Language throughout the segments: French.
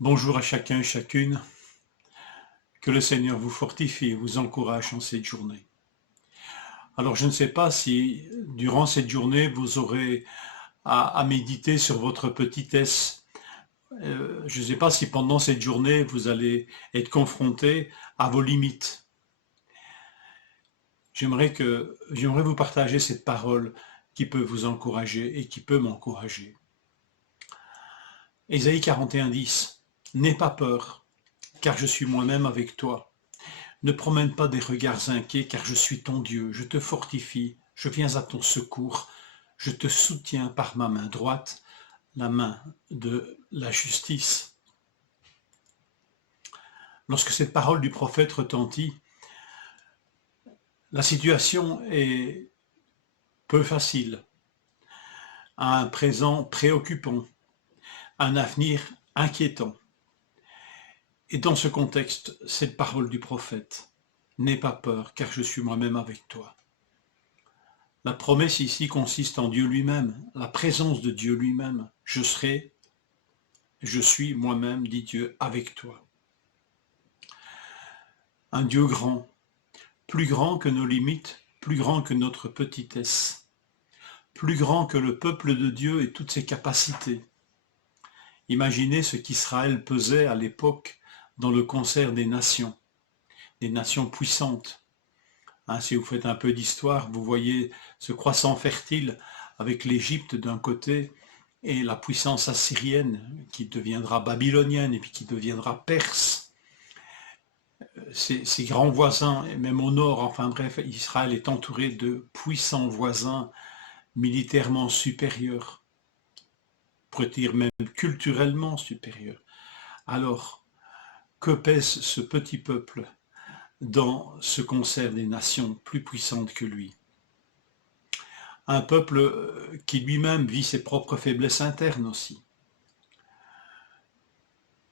Bonjour à chacun et chacune, que le Seigneur vous fortifie et vous encourage en cette journée. Alors je ne sais pas si durant cette journée vous aurez à méditer sur votre petitesse. Je ne sais pas si pendant cette journée vous allez être confronté à vos limites. J'aimerais vous partager cette parole qui peut vous encourager et qui peut m'encourager. Ésaïe 41:10. N'aie pas peur, car je suis moi-même avec toi. Ne promène pas des regards inquiets, car je suis ton Dieu, je te fortifie, je viens à ton secours, je te soutiens par ma main droite, la main de la justice. Lorsque cette parole du prophète retentit, la situation est peu facile, un présent préoccupant, un avenir inquiétant. Et dans ce contexte, cette parole du prophète, n'aie pas peur, car je suis moi-même avec toi. La promesse ici consiste en Dieu lui-même, la présence de Dieu lui-même. Je suis moi-même, dit Dieu, avec toi. Un Dieu grand, plus grand que nos limites, plus grand que notre petitesse, plus grand que le peuple de Dieu et toutes ses capacités. Imaginez ce qu'Israël pesait à l'époque dans le concert des nations puissantes. Si vous faites un peu d'histoire, vous voyez ce croissant fertile avec l'Égypte d'un côté et la puissance assyrienne qui deviendra babylonienne et puis qui deviendra perse. Ces grands voisins, et même au nord, enfin bref, Israël est entouré de puissants voisins militairement supérieurs, on pourrait dire même culturellement supérieurs. Alors, que pèse ce petit peuple dans ce concert des nations plus puissantes que lui? Un peuple qui lui-même vit ses propres faiblesses internes aussi.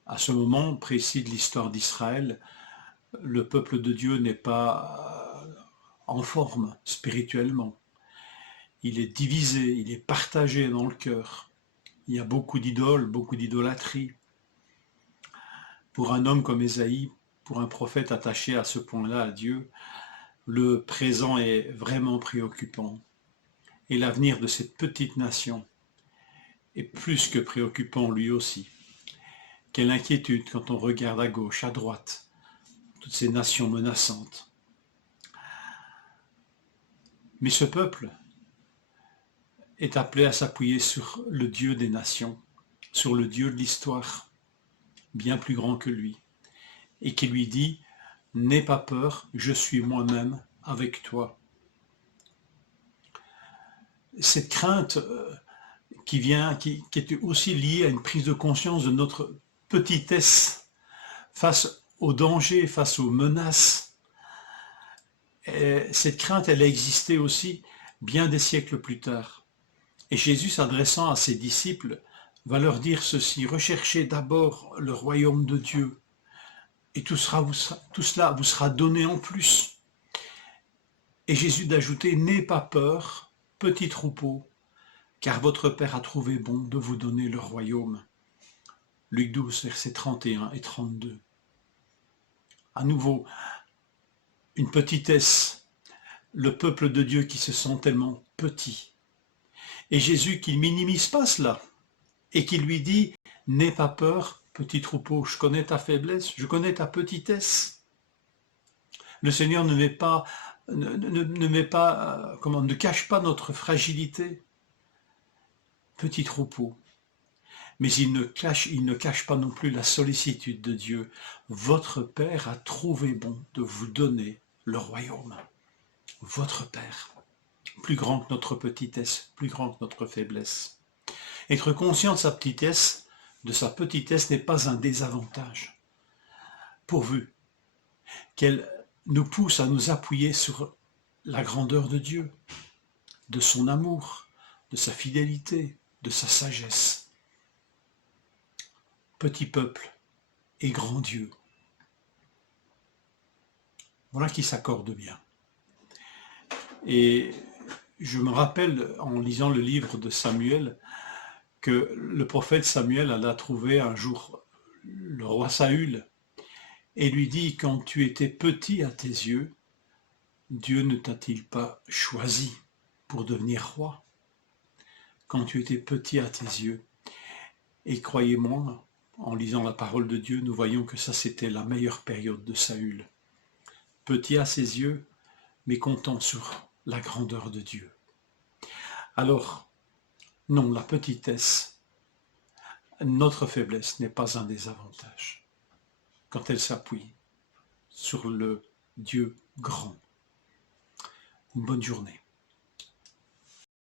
À ce moment précis de l'histoire d'Israël, le peuple de Dieu n'est pas en forme spirituellement. Il est divisé, il est partagé dans le cœur. Il y a beaucoup d'idoles, beaucoup d'idolâtrie. Pour un homme comme Ésaïe, pour un prophète attaché à ce point-là à Dieu, le présent est vraiment préoccupant. Et l'avenir de cette petite nation est plus que préoccupant lui aussi. Quelle inquiétude quand on regarde à gauche, à droite, toutes ces nations menaçantes. Mais ce peuple est appelé à s'appuyer sur le Dieu des nations, sur le Dieu de l'histoire, bien plus grand que lui, et qui lui dit « N'aie pas peur, je suis moi-même avec toi ». Cette crainte qui est aussi liée à une prise de conscience de notre petitesse face aux dangers, face aux menaces. Et cette crainte, elle a existé aussi bien des siècles plus tard. Et Jésus, s'adressant à ses disciples, va leur dire ceci: recherchez d'abord le royaume de Dieu, et tout cela vous sera donné en plus. Et Jésus d'ajouter: n'ayez pas peur, petit troupeau, car votre Père a trouvé bon de vous donner le royaume. Luc 12, versets 31 et 32. À nouveau, une petitesse, le peuple de Dieu qui se sent tellement petit. Et Jésus qui ne minimise pas cela, et qui lui dit « N'aie pas peur, petit troupeau, je connais ta faiblesse, je connais ta petitesse ». Le Seigneur ne cache pas notre fragilité. Petit troupeau. Mais il ne cache pas non plus la sollicitude de Dieu. Votre Père a trouvé bon de vous donner le royaume. Votre Père, plus grand que notre petitesse, plus grand que notre faiblesse. Être conscient de sa petitesse n'est pas un désavantage, pourvu qu'elle nous pousse à nous appuyer sur la grandeur de Dieu, de son amour, de sa fidélité, de sa sagesse. Petit peuple et grand Dieu. Voilà qui s'accorde bien. Et je me rappelle, en lisant le livre de Samuel, que le prophète Samuel alla trouver un jour le roi Saül et lui dit: quand tu étais petit à tes yeux, Dieu ne t'a-t-il pas choisi pour devenir roi? Quand tu étais petit à tes yeux. Et croyez-moi, en lisant la parole de Dieu, nous voyons que ça c'était la meilleure période de Saül. Petit à ses yeux, mais comptant sur la grandeur de Dieu. Alors, non, la petitesse, notre faiblesse n'est pas un désavantage quand elle s'appuie sur le Dieu grand. Une bonne journée.